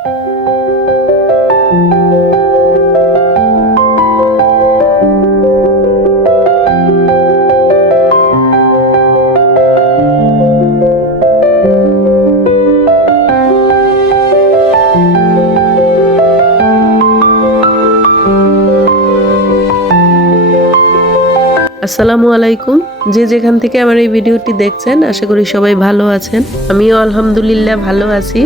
আসসালামু আলাইকুম। যে যেখান থেকে আমার এই ভিডিওটি দেখছেন, আশা করি সবাই ভালো আছেন। আমিও আলহামদুলিল্লাহ ভালো আছি।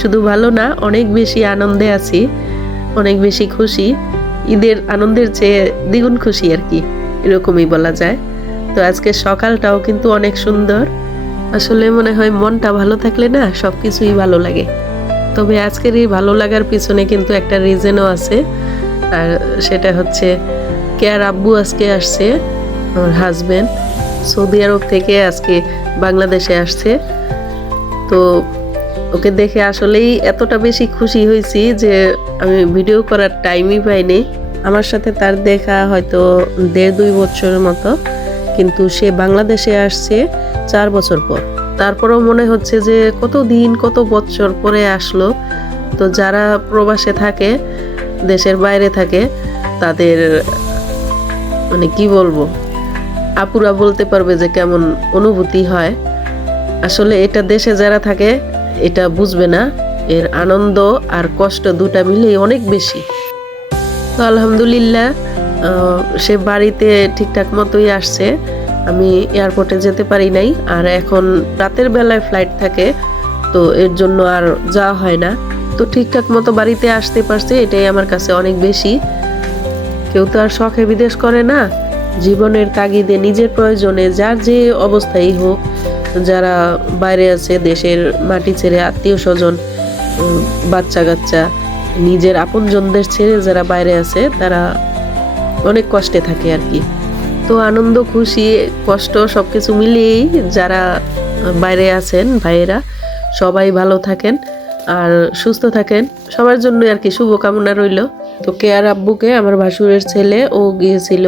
শুধু ভালো না, অনেক বেশি আনন্দে আছি, অনেক বেশি খুশি। ঈদের আনন্দের চেয়ে দ্বিগুণ খুশি আর কি, এরকমই বলা যায়। তো আজকে সকালটাও কিন্তু অনেক সুন্দর। আসলে মনে হয় মনটা ভালো থাকলে না সব কিছুই ভালো লাগে। তবে আজকের এই ভালো লাগার পিছনে কিন্তু একটা রিজনও আছে, আর সেটা হচ্ছে কেয়ার আব্বু আজকে আসছে। আমার হাজবেন্ড সৌদি আরব থেকে আজকে বাংলাদেশে আসছে। তো ওকে দেখে আসলেই এতটা বেশি খুশি হয়েছি যে আমি ভিডিও করার টাইমই পাইনি। আমার সাথে তার দেখা হয়তো 1.5-2 বছরের মতো, কিন্তু সে বাংলাদেশে আসছে 4 বছর পর। তারপরেও মনে হচ্ছে যে কত বছর পরে আসলো। তো যারা প্রবাসে থাকে, দেশের বাইরে থাকে, তাদের মানে কি বলবো, আপুরা বলতে পারবে যে কেমন অনুভূতি হয়। আসলে এটা দেশে যারা থাকে এটা বুঝবে না, এর আনন্দ আর কষ্ট দুটা মিলেই অনেক বেশি। তো আলহামদুলিল্লাহ সে বাড়িতে ঠিকঠাক মতোই আসছে। আমি এয়ারপোর্টে যেতে পারি নাই, আর এখন রাতের বেলায় ফ্লাইট থাকে, তো এর জন্য আর যাওয়া হয় না। তো ঠিকঠাক মতো বাড়িতে আসতে পারছে, এটাই আমার কাছে অনেক বেশি। কেউ তো আর শখে বিদেশ করে না, জীবনের তাগিদে নিজের প্রয়োজনে যার যে অবস্থাই হোক, যারা বাইরে আছে দেশের মাটি ছেড়ে, আত্মীয় স্বজন, বাচ্চা কাচ্চা, নিজের আপনজনদের ছেড়ে যারা বাইরে আছে তারা অনেক কষ্টে থাকে আর কি। তো আনন্দ, খুশি, কষ্ট সবকিছু মিলিয়েই যারা বাইরে আছেন ভাইয়েরা সবাই ভালো থাকেন আর সুস্থ থাকেন, সবার জন্য আর কি শুভকামনা রইল। তো কেয়ার আব্বুকে আমার ভাসুরের ছেলে ও গিয়েছিল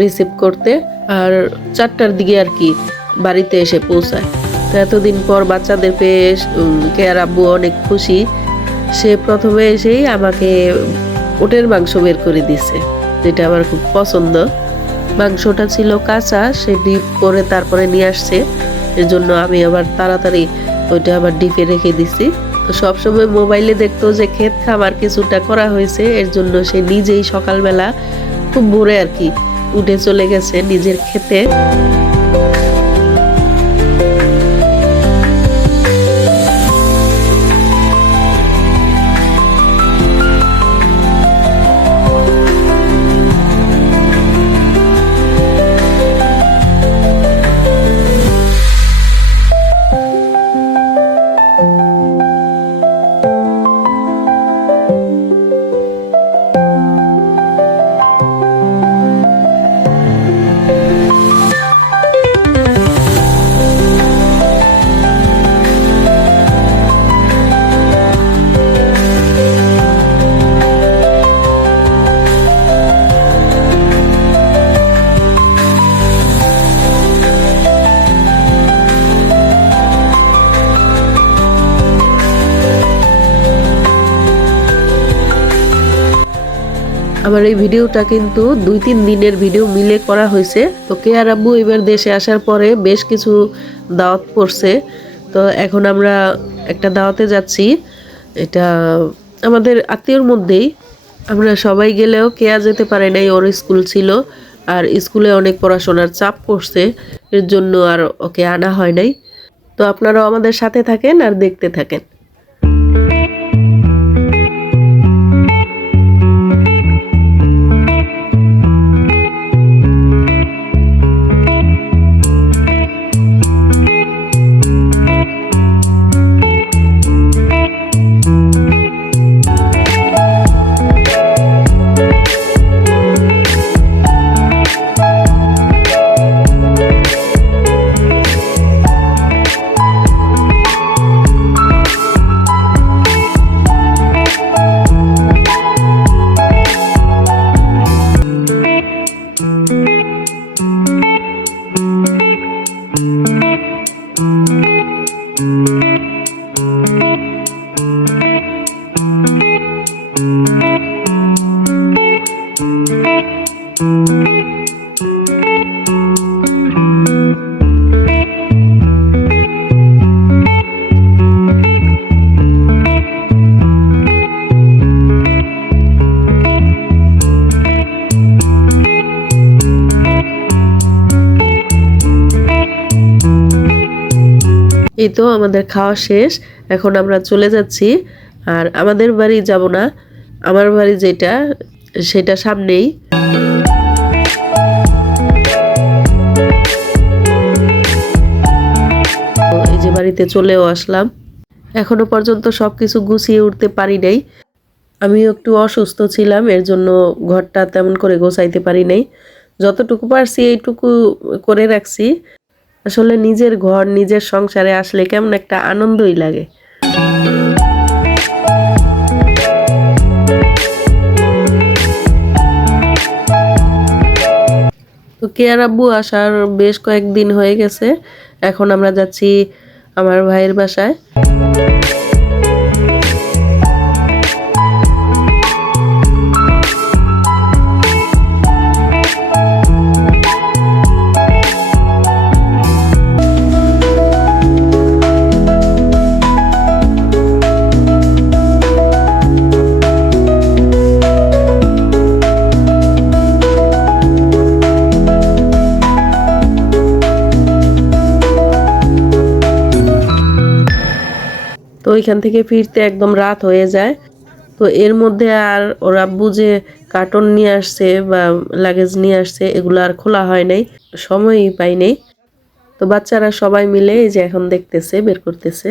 রিসিভ করতে, আর 4টার দিকে আর কি বাড়িতে এসে পৌঁছায়। তো এতদিন পর বাচ্চাদের পেয়ে কেয়ার আব্বু অনেক খুশি। সে প্রথমে এসেই আমাকে ওটের মাংস বের করে দিছে, যেটা আমার খুব পছন্দ। মাংসটা ছিল কাঁচা, সে ডিপ করে তারপরে নিয়ে আসছে, এর জন্য আমি আবার তাড়াতাড়ি ওইটা আবার ডিপে রেখে দিছি। তো সবসময় মোবাইলে দেখতো যে ক্ষেত খাবার কিছুটা করা হয়েছে, এর জন্য সে নিজেই সকালবেলা খুব ভোরে আর কি উঠে চলে গেছে নিজের ক্ষেতে। আমার এই ভিডিওটা কিন্তু 2-3 দিনের ভিডিও মিলে করা হয়েছে। তো কেয়ার আব্বু এবার দেশে আসার পরে বেশ কিছু দাওয়াত পড়ছে। তো এখন আমরা একটা দাওয়াতে যাচ্ছি, এটা আমাদের আত্মীয়র মধ্যেই। আমরা সবাই গেলেও কেয়া যেতে পারে নাই, ওর স্কুল ছিল, আর স্কুলে অনেক পড়াশোনার চাপ পড়ছে, এর জন্য আর ওকে আনা হয় নাই। তো আপনারাও আমাদের সাথে থাকেন আর দেখতে থাকেন। এই তো আমাদের খাওয়া শেষ, এখন আমরা চলে যাচ্ছি। আর আমাদের বাড়ি যাব না, আমার বাড়ি যেটা সেটা সামনেই। এই যে বাড়িতে চলেও আসলাম। এখনো পর্যন্ত সবকিছু গুছিয়ে উঠতে পারি নাই। আমি একটু অসুস্থ ছিলাম, এর জন্য ঘরটা তেমন করে গোছাইতে পারি নাই। যতটুকু পারছি এইটুকু করে রাখছি। আসলে নিজের ঘর নিজের সংসারে আসলে কেমন একটা আনন্দই লাগে। তো কেয়ার আব্বু আসার বেশ কয়েকদিন হয়ে গেছে। এখন আমরা যাচ্ছি আমার ভাইয়ের বাসায়। তো ওইখান থেকে ফিরতে একদম রাত হয়ে যায়। তো এর মধ্যে আর ওর আব্বু যে কার্টন নিয়ে আসছে বা লাগেজ নিয়ে আসছে এগুলো আর খোলা হয় নাই, সময়ই পাই নাই। তো বাচ্চারা সবাই মিলে এই যে এখন দেখতেছে, বের করতেছে।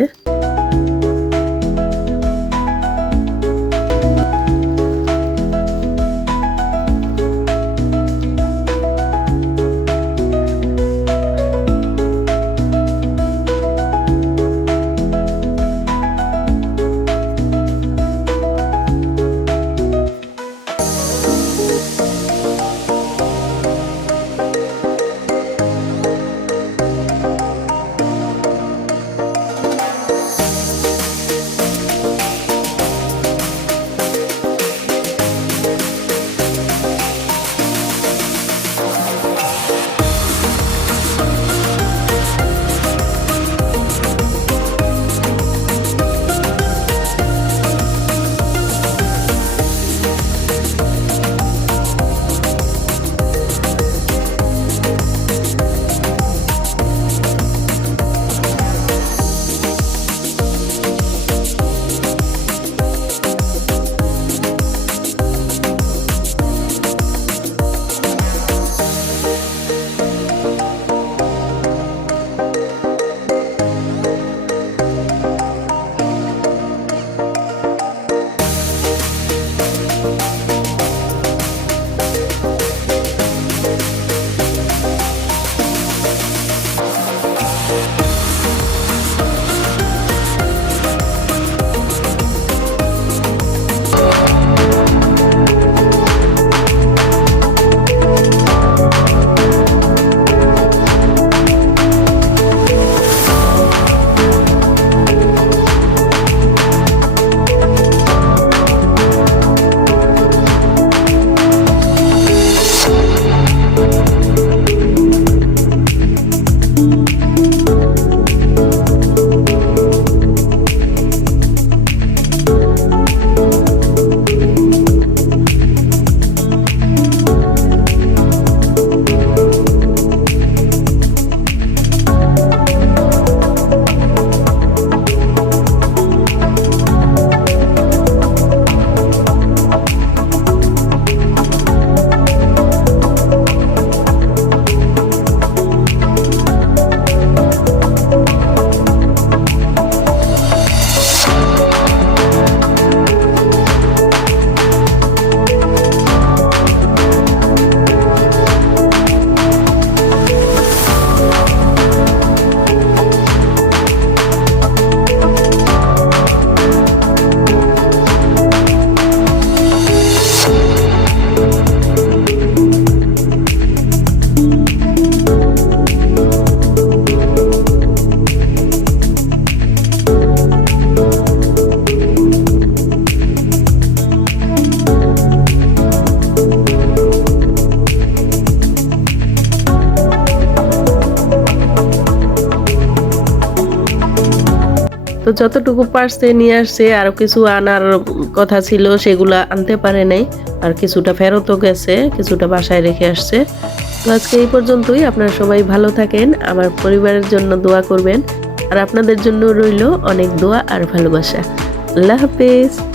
তো যতটুকু পারছে নিয়ে আসছে, আরো কিছু আনার কথা ছিল সেগুলা আনতে পারে নাই, আর কিছুটা ফেরতও গেছে, কিছুটা বাসায় রেখে আসছে। তো আজকে এই পর্যন্তই। আপনারা সবাই ভালো থাকেন, আমার পরিবারের জন্য দোয়া করবেন। আর আপনাদের জন্য রইল অনেক দোয়া আর ভালোবাসা। আল্লাহ হাফেজ।